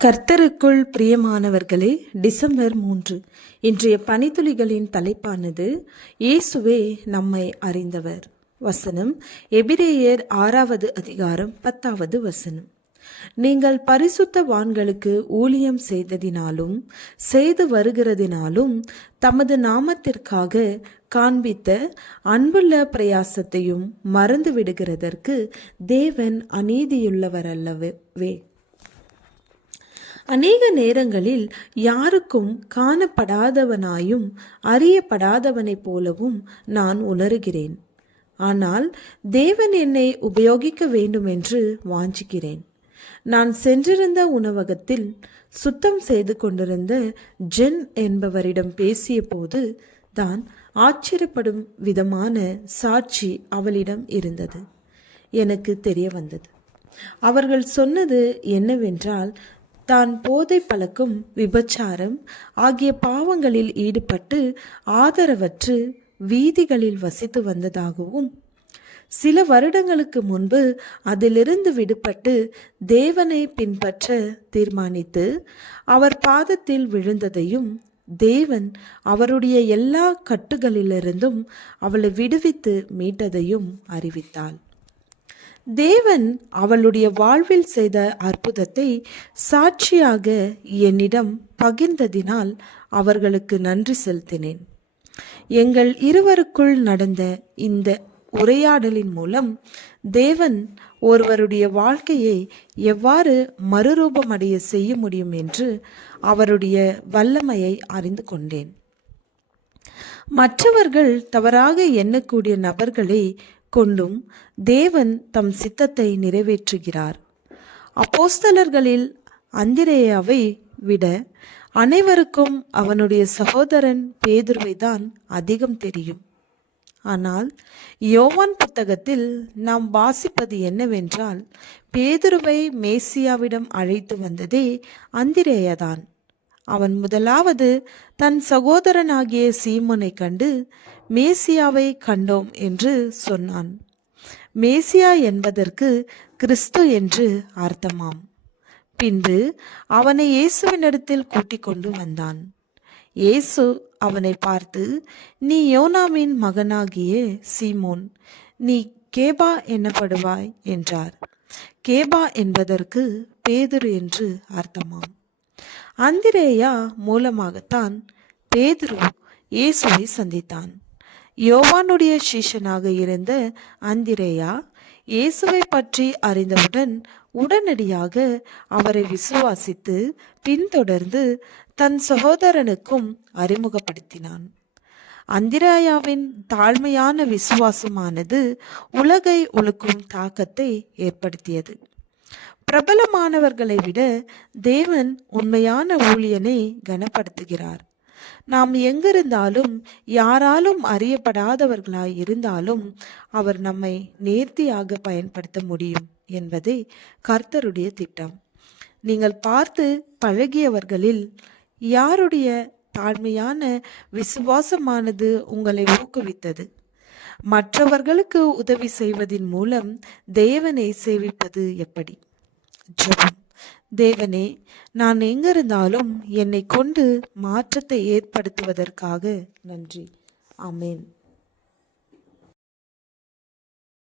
கர்த்தருக்குள் பிரியமானவர்களே, டிசம்பர் 3 இன்றைய பனித்துளிகளின் தலைப்பானது இயேசுவே நம்மை அறிந்தவர். வசனம் எபிரேயர் 6வது அதிகாரம் 10வது வசனம். நீங்கள் பரிசுத்தவான்களுக்கு ஊழியம் செய்ததினாலும் செய்து வருகிறதினாலும் தமது நாமத்திற்காக காண்பித்த அன்புள்ள பிரயாசத்தையும் மறந்து விடுகிறதற்கு தேவன் அநீதியுள்ளவர் அல்லவே. அநேக நேரங்களில் யாருக்கும் காணப்படாதவனாயும் அறியப்படாதவனைப் போலவும் நான் உணர்கிறேன். ஆனால் தேவன் என்னை உபயோகிக்க வேண்டும் என்று வாஞ்சிக்கிறேன். நான் சென்றிருந்த உணவகத்தில் சுத்தம் செய்து கொண்டிருந்த ஜென் என்பவரிடம் பேசிய போது தான் ஆச்சரியப்படும் விதமான சாட்சி அவளிடம் இருந்தது எனக்கு தெரிய வந்தது. அவர்கள் சொன்னது என்னவென்றால், தான் போதை பழக்கம், விபச்சாரம் ஆகிய பாவங்களில் ஈடுபட்டு ஆதரவற்று வீதிகளில் வசித்து வந்ததாகவும், சில வருடங்களுக்கு முன்பு அதிலிருந்து விடுபட்டு தேவனை பின்பற்ற தீர்மானித்து அவர் பாதத்தில் விழுந்ததையும், தேவன் அவருடைய எல்லா கட்டுகளிலிருந்தும் அவளை விடுவித்து மீட்டதையும் அறிவித்தாள். தேவன் அவளுடைய வாழ்வில் செய்த அற்புதத்தை சாட்சியாக என்னிடம் பகிர்ந்ததினால் அவர்களுக்கு நன்றி செலுத்தினேன். எங்கள் இருவருக்குள் நடந்த இந்த உரையாடலின் மூலம் தேவன் ஒருவருடைய வாழ்க்கையை எவ்வாறு மறுரூபமடைய செய்ய முடியும் என்று அவருடைய வல்லமையை அறிந்து கொண்டேன். மற்றவர்கள் தவறாக எண்ணக்கூடிய நபர்களை கொண்டும் தேவன் தம் சித்தத்தை நிறைவேற்றுகிறார். அப்போஸ்தலர்களில் அந்திரேயாவை விட அனைவருக்கும் அவனுடைய சகோதரன் பேதுருவை தான் அதிகம் தெரியும். ஆனால் யோவான் புத்தகத்தில் நாம் வாசிப்பது என்னவென்றால், பேதுருவை மேசியாவிடம் அழைத்து வந்ததே அந்திரேயாதான். அவன் முதலாவது தன் சகோதரனாகிய சீமோனை கண்டு மேசியாவை கண்டோம் என்று சொன்னான். மேசியா என்பதற்கு கிறிஸ்து என்று அர்த்தமாம். பின்பு அவனை இயேசுவினிடத்தில் கூட்டிக் கொண்டு வந்தான். இயேசு அவனை பார்த்து, நீ யோனாவின் மகனாகிய சீமோன், நீ கேபா எனப்படுவாய் என்றார். கேபா என்பதற்கு பேதுரு என்று அர்த்தமாம். அந்திரேயா மூலமாகத்தான் பேதுரு இயேசுவை சந்தித்தான். யோவானுடைய சீஷனாக இருந்த அந்திரேயா இயேசுவை பற்றி அறிந்தவுடன் உடனடியாக அவரை விசுவாசித்து பின்தொடர்ந்து தன் சகோதரனுக்கும் அறிமுகப்படுத்தினான். அந்திரேயாவின் தாழ்மையான விசுவாசமானது உலகை உலுக்கும் தாக்கத்தை ஏற்படுத்தியது. பிரபலமானவர்களை விட தேவன் உண்மையான ஊழியனை கனப்படுத்துகிறார். நாம் எங்கிருந்தாலும் யாராலும் அறியப்படாதவர்களாய் இருந்தாலும் அவர் நம்மை நேர்த்தியாக பயன்படுத்த முடியும் என்பதே கர்த்தருடைய திட்டம். நீங்கள் பார்த்து பழகியவர்களில் யாருடைய தாழ்மையான விசுவாசமானது உங்களை ஊக்குவித்தது? மற்றவர்களுக்கு உதவி செய்வதின் மூலம் தேவனை சேவிப்பது எப்படி? ஜெபம். தேவனே, நான் எங்கிருந்தாலும் என்னை கொண்டு மாற்றத்தை ஏற்படுத்துவதற்காக நன்றி. ஆமென்.